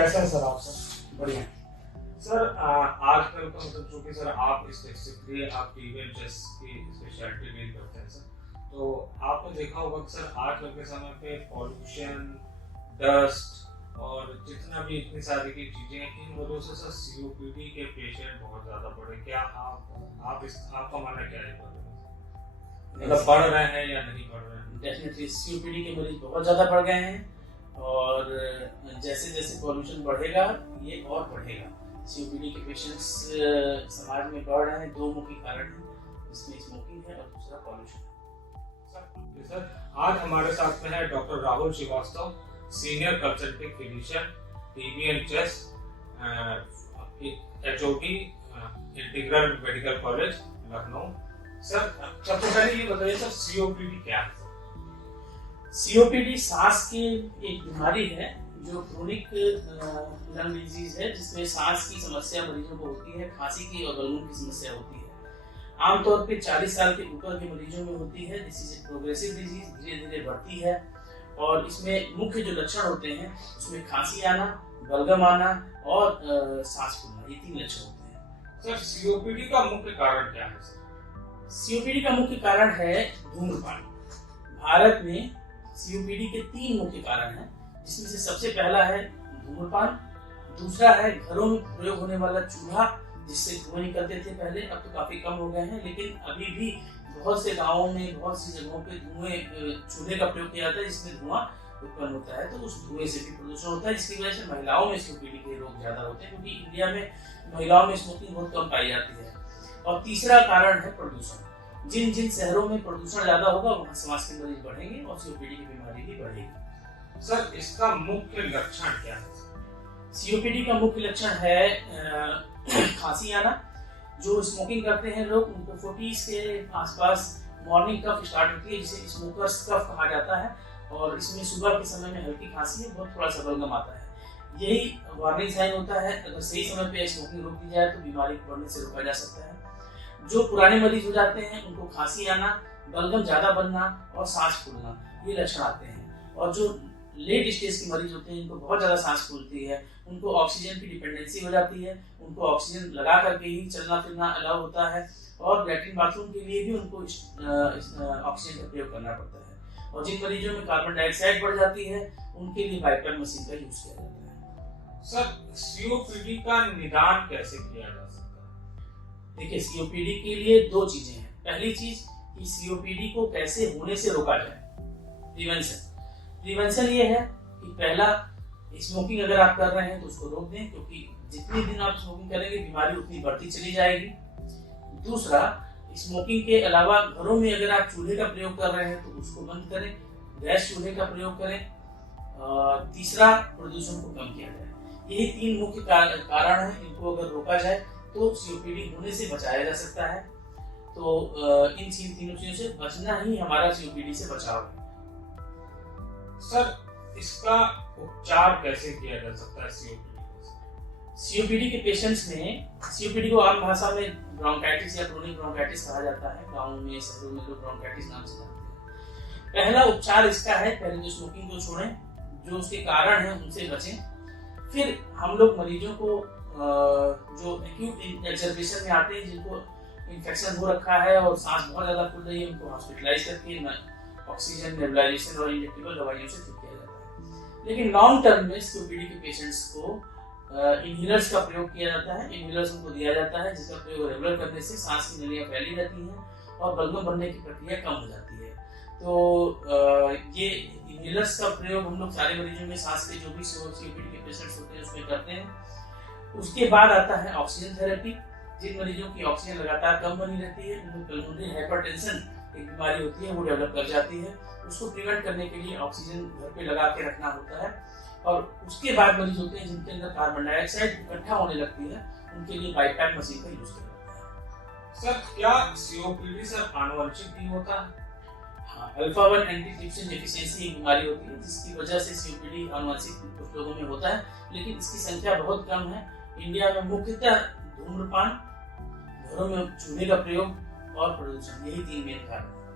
कैसे हैं सर आप? सर बढ़िया। सर आजकल का मतलब चूंकि सर आप स्पेसिफिकली आप टीवी एंड चेस की स्पेशलिटी डील करते हैं सर, तो आपने देखा होगा कि सर आजकल के समय पे पॉल्यूशन, डस्ट और जितना भी इतनी सारी की चीजें हैं, इन वजह से सर सीओपीडी के पेशेंट बहुत ज्यादा बढ़े। क्या आपका मानना क्या है? मतलब बढ़ रहे हैं या नहीं बढ़ रहे हैं? डेफिनेटली सीओपीडी के मरीज बहुत ज़्यादा बढ़ गए हैं और जैसे जैसे पॉल्यूशन बढ़ेगा ये और बढ़ेगा। सीओपीडी के पेशेंट्स समाज में बढ़ रहे हैं। दो मुख्य कारण हैं, इसमें स्मोकिंग है और दूसरा पॉल्यूशन है। सर आज हमारे साथ में है doctor Rahul Srivastava, senior consultant physician, TB and chest, HOT, Integral Medical College, Lucknow. Sir सबसे पहले ये बताइए सर, सीओपीडी क्या है? सीओपीडी सांस की एक बीमारी है जो क्रोनिक लंग डिजीज है, जिसमें सांस की समस्या मरीजों को होती है, खांसी की और गलगों की समस्या होती है। आमतौर पे 40 साल के ऊपर के मरीजों में होती है। दिस इज प्रोग्रेसिव डिजीज, धीरे धीरे बढ़ती है और इसमें मुख्य जो लक्षण होते हैं उसमें खांसी आना, बलगम आना और सांस फूलना, ये 3 लक्षण होते हैं। सर सीओपीडी का मुख्य कारण क्या है? सीओपीडी का मुख्य कारण है धूम्रपान। भारत में सीओपीडी के 3 मुख्य कारण हैं, जिसमें से सबसे पहला है धूम्रपान, दूसरा है घरों में प्रयोग होने वाला चूल्हा जिससे धुएं निकलते थे पहले, अब तो काफी कम हो गए हैं, लेकिन अभी भी बहुत से गांवों में बहुत सी जगहों पे चूल्हे का प्रयोग किया जाता है जिसमें धुआं उत्पन्न होता है, तो उस धुएं से भी प्रदूषण होता है, जिसकी वजह से महिलाओं में सीओपीडी के रोग ज्यादा होते हैं, क्योंकि इंडिया में महिलाओं में स्मोकिंग बहुत कम पाई जाती है। और तीसरा कारण है प्रदूषण। जिन जिन शहरों में प्रदूषण ज्यादा होगा वहाँ समाज के मरीज बढ़ेंगे और सीओपीडी की बीमारी भी बढ़ेगी। सर इसका मुख्य लक्षण क्या है? सीओपीडी का मुख्य लक्षण है खांसी आना। जो स्मोकिंग करते हैं लोग, उनको 40 के आसपास मॉर्निंग कफ स्टार्ट होती है, जिसे स्मोकर्स कफ कहा जाता है, और इसमें सुबह के समय में हल्की खांसी है, बहुत थोड़ा सा बलगम आता है। यही वार्निंग साइन होता है। अगर सही समय पे स्मोकिंग रोक दी जाए तो बीमारी को बढ़ने से रोका जा सकता है। जो पुराने मरीज हो जाते हैं उनको खांसी आना, बलगम ज्यादा बनना और सांस फूलना, ये लक्षण आते हैं। और जो लेट स्टेज के मरीज होते हैं, इनको बहुत ज्यादा सांस फूलती है, उनको ऑक्सीजन की डिपेंडेंसी हो जाती है, उनको ऑक्सीजन लगा करके ही चलना फिरना अलाउ होता है, और लैट्रिन बाथरूम के लिए भी उनको ऑक्सीजन का प्रयोग करना पड़ता है। और जिन मरीजों में कार्बन डाइऑक्साइड बढ़ जाती है उनके लिए बाईपैप मशीन का यूज किया जाता है। सर सीओपीडी का निदान कैसे किया जा सकता है? देखिए, सीओपीडी के लिए 2 चीजें हैं। पहली चीज कि सीओपीडी को कैसे होने से रोका जाए, प्रिवेंशन ये है कि पहला, स्मोकिंग अगर आप कर रहे हैं तो उसको रोक दें, क्योंकि जितने दिन आप स्मोकिंग करेंगे बीमारी उतनी बढ़ती चली जाएगी। दूसरा, स्मोकिंग के अलावा घरों में अगर आप चूल्हे का प्रयोग कर रहे हैं तो उसको बंद करें, गैस चूल्हे का प्रयोग करें। तीसरा, प्रदूषण को कम किया जाए। यही 3 मुख्य कारण हैं। इनको अगर रोका जाए तो सीओपीडी होने से बचाया जा सकता है। तो इन 3 चीजों से बचना ही हमारा सीओपीडी से बचाव है। सर इसका उपचार कैसे किया जा सकता है सीओपीडी के पेशेंट्स में? सीओपीडी को आम भाषा में ब्रोंकाइटिस या क्रोनिक ब्रोंकाइटिस कहा जाता है। गांवों में, शहरों में लोग ब्रोंकाइटिस नाम से जानते हैं। पहला उपचार इसका है, पहले तो स्मोकिंग को छोड़ें, जो उसके कारण है उनसे बचें। फिर हम लोग मरीजों को जो एक्यूट एक्जर्बेशन में आते हैं, जिनको इन्फेक्शन हो रखा है और सांस बहुत ज्यादा फूल रही है, उनको हॉस्पिटलाइज करके ऑक्सीजन, नेबुलाइजेशन और इंजेक्टेबल दवाइयों से ठीक किया जाता है। लेकिन लॉन्ग टर्म में सीओपीडी के पेशेंट्स को इनहेलर्स का प्रयोग किया जाता है। इनहेलर्स उनको दिया जाता है, जिसका प्रयोग रेगुलर करने से सांस की नलियां फैली रहती हैं और बलगम बनने की प्रक्रिया कम हो जाती है। तो ये इनहेलर्स का प्रयोग हम लोग सारे मरीजों में, सांस के जो भी सीओपीडी के पेशेंट्स होते हैं उसमें करते हैं। उसके बाद आता है ऑक्सीजन थेरेपी। जिन मरीजों की ऑक्सीजन लगातार कम बनी रहती है, उनमें पल्मोनरी हाइपरटेंशन एक बीमारी होती है, वो डेवलप कर जाती है। उसको प्रिवेंट करने के लिए ऑक्सीजन घर पे लगा के रखना होता है। और उसके बाद मरीज होते हैं जिनके अंदर कार्बन डाइऑक्साइड इकट्ठा होने लगती है, उनके लिए बाईपैप मशीन का यूज किया जाता है। सर क्या सीओपीडी सर आनुवंशिक भी होता है? हाँ, अल्फा-1 एंटीट्रिप्सिन डेफिशिएंसी एक बीमारी होती है जिसकी वजह से सीओपीडी आनुवंशिक कुछ लोगों में होता है, लेकिन इसकी संख्या बहुत कम है। इंडिया में मुख्यतः धूम्रपान, घरों में चूल्हे का प्रयोग और प्रदूषण, यही 3 मेन कारण हैं।